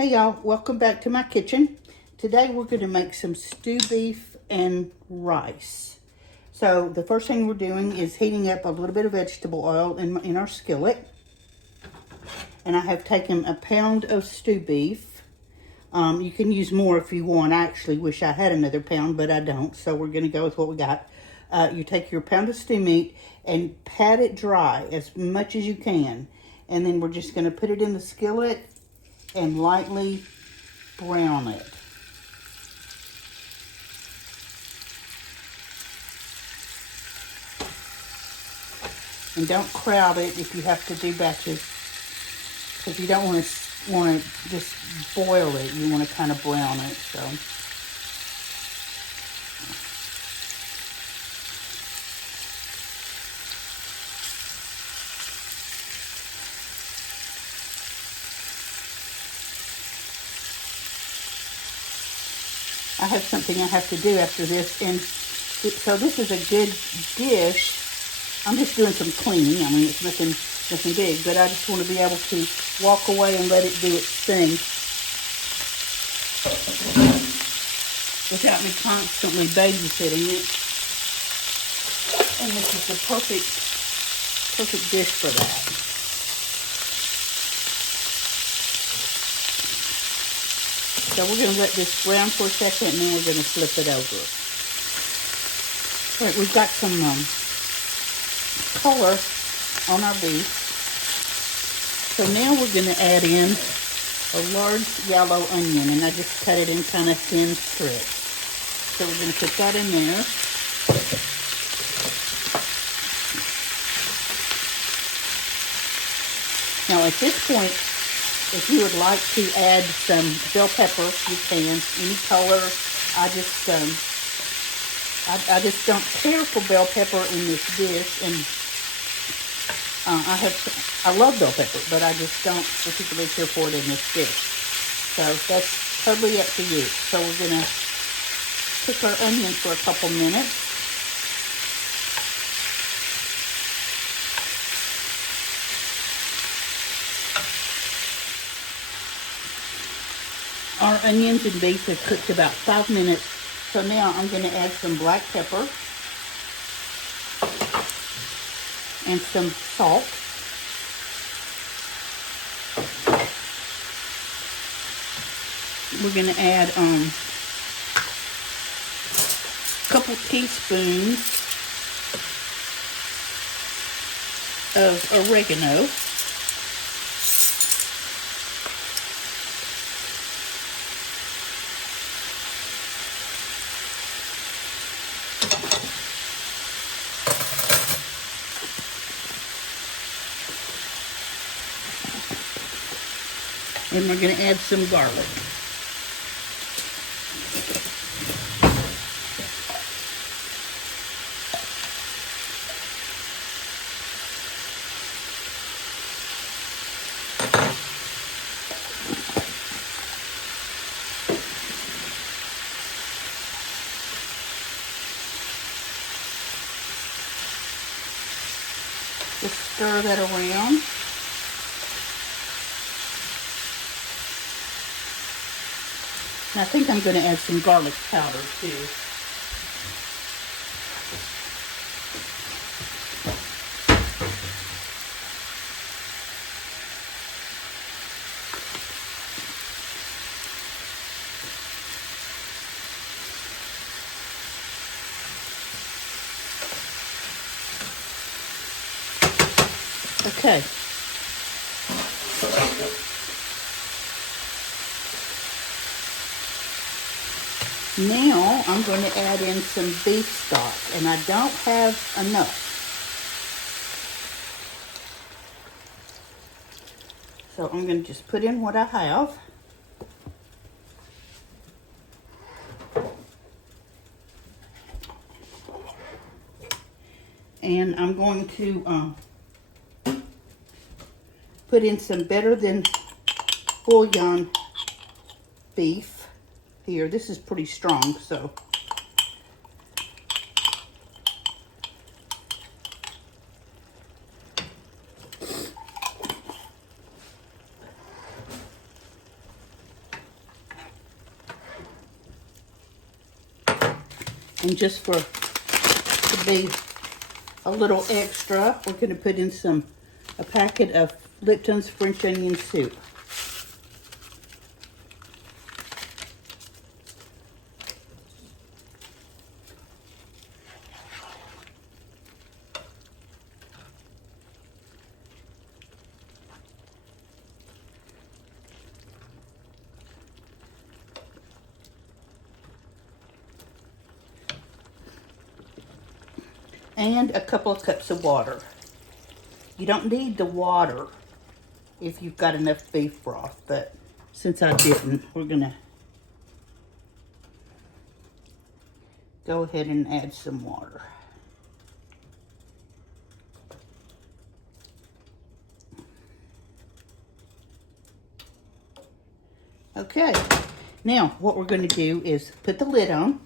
Hey y'all, welcome back to my kitchen. Today we're going to make some stew beef and rice. So the first thing we're doing is heating up a little bit of vegetable oil in our skillet. And I have taken a pound of stew beef. You can use more if you want. I actually wish I had another pound, but I don't. So we're going to go with what we got. You take your pound of stew meat and pat it dry as much as you can. And then we're just going to put it in the skillet and lightly brown it. And don't crowd it if you have to do batches, because you don't want to just boil it. You want to kind of brown it. So I have something I have to do after this, and so this is a good dish. I'm just doing some cleaning. I mean, it's nothing big, but I just want to be able to walk away and let it do its thing without me constantly babysitting it. And this is the perfect dish for that. So we're going to let this brown for a second, and then we're going to flip it over. All right, we've got some color on our beef. So now we're going to add in a large yellow onion, and I just cut it in kind of thin strips. So we're going to put that in there. Now at this point, if you would like to add some bell pepper, you can. Any color. I just don't care for bell pepper in this dish, and I love bell pepper, but I just don't particularly care for it in this dish. So that's totally up to you. So we're gonna cook our onions for a couple minutes. Our onions and beef have cooked about 5 minutes. So now I'm going to add some black pepper and some salt. We're going to add a couple teaspoons of oregano. And we're going to add some garlic. Just stir that around. And I think I'm going to add some garlic powder too. Okay. Now I'm going to add in some beef stock, and I don't have enough. So I'm going to just put in what I have. And I'm going to put in some better than bouillon beef. Here, this is pretty strong, so And just to be a little extra, we're going to put in a packet of Lipton's French onion soup. And a couple of cups of water. You don't need the water if you've got enough beef broth, but since I didn't, we're gonna go ahead and add some water. Okay, now what we're gonna do is put the lid on.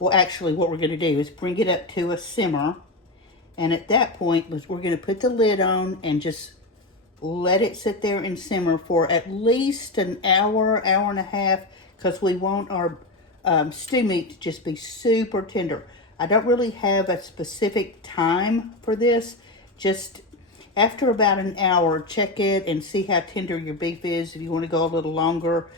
Well, actually, what we're going to do is bring it up to a simmer. And at that point, we're going to put the lid on and just let it sit there and simmer for at least an hour, hour and a half, because we want our stew meat to just be super tender. I don't really have a specific time for this. Just after about an hour, check it and see how tender your beef is. If you want to go a little longer,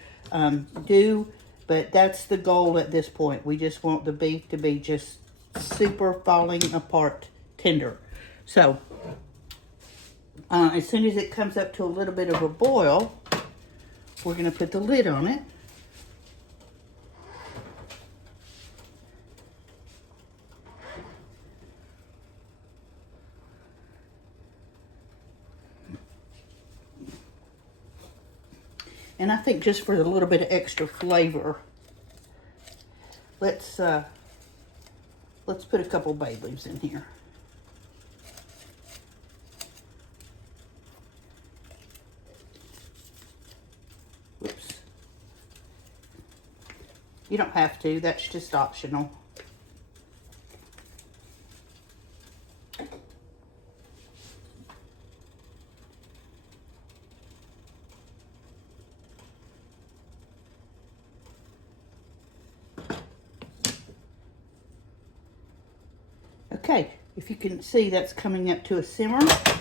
do. But that's the goal at this point. We just want the beef to be just super falling apart tender. So, as soon as it comes up to a little bit of a boil, we're going to put the lid on it. And I think just for a little bit of extra flavor, let's put a couple bay leaves in here. Whoops. You don't have to, that's just optional. Okay, if you can see, that's coming up to a simmer. So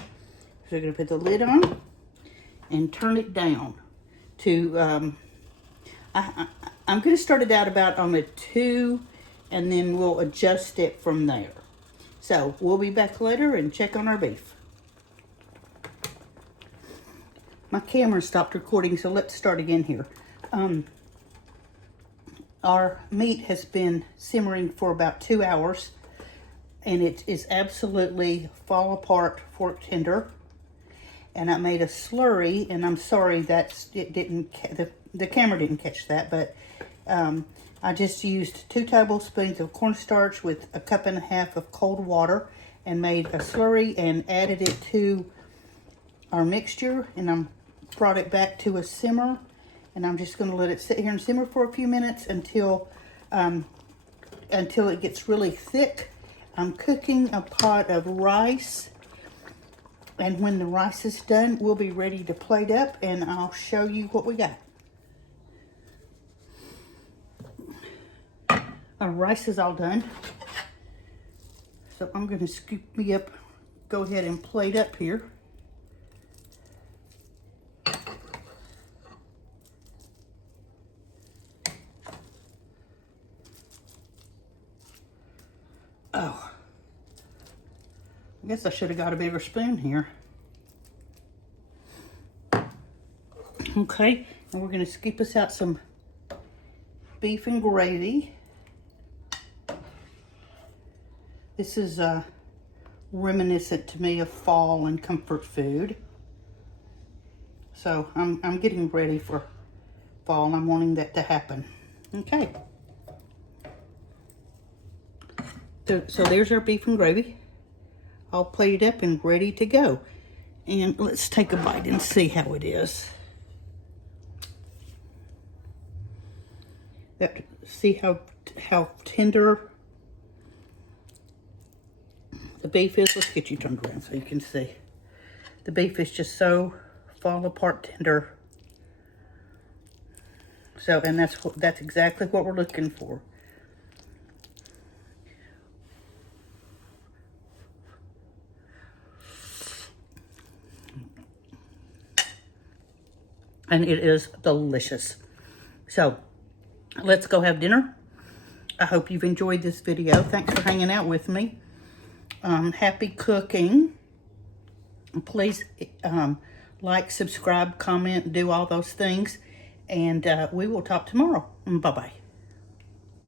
we're going to put the lid on and turn it down to, I'm going to start it out about on a 2, and then we'll adjust it from there. So we'll be back later and check on our beef. My camera stopped recording, so let's start again here. Our meat has been simmering for about 2 hours. And it is absolutely fall apart fork tender. And I made a slurry, and I'm sorry that the camera didn't catch that, but I just used 2 tablespoons of cornstarch with a 1.5 cups of cold water and made a slurry and added it to our mixture, and I brought it back to a simmer, and I'm just going to let it sit here and simmer for a few minutes until it gets really thick. I'm cooking a pot of rice, and when the rice is done, we'll be ready to plate up, and I'll show you what we got. Our rice is all done, so I'm going to scoop me up, go ahead and plate up here. Oh, I guess I should have got a bigger spoon here. Okay, and we're going to scoop us out some beef and gravy. This is reminiscent to me of fall and comfort food. So I'm getting ready for fall, and I'm wanting that to happen. Okay. So there's our beef and gravy, all plated up and ready to go. And let's take a bite and see how it is. See how tender the beef is. Let's get you turned around so you can see. The beef is just so fall apart tender. So, and that's exactly what we're looking for. and it is delicious. So let's go have dinner. I hope you've enjoyed this video. Thanks for hanging out with me. Happy cooking. Please like, subscribe, comment, do all those things. And we will talk tomorrow. Bye-bye.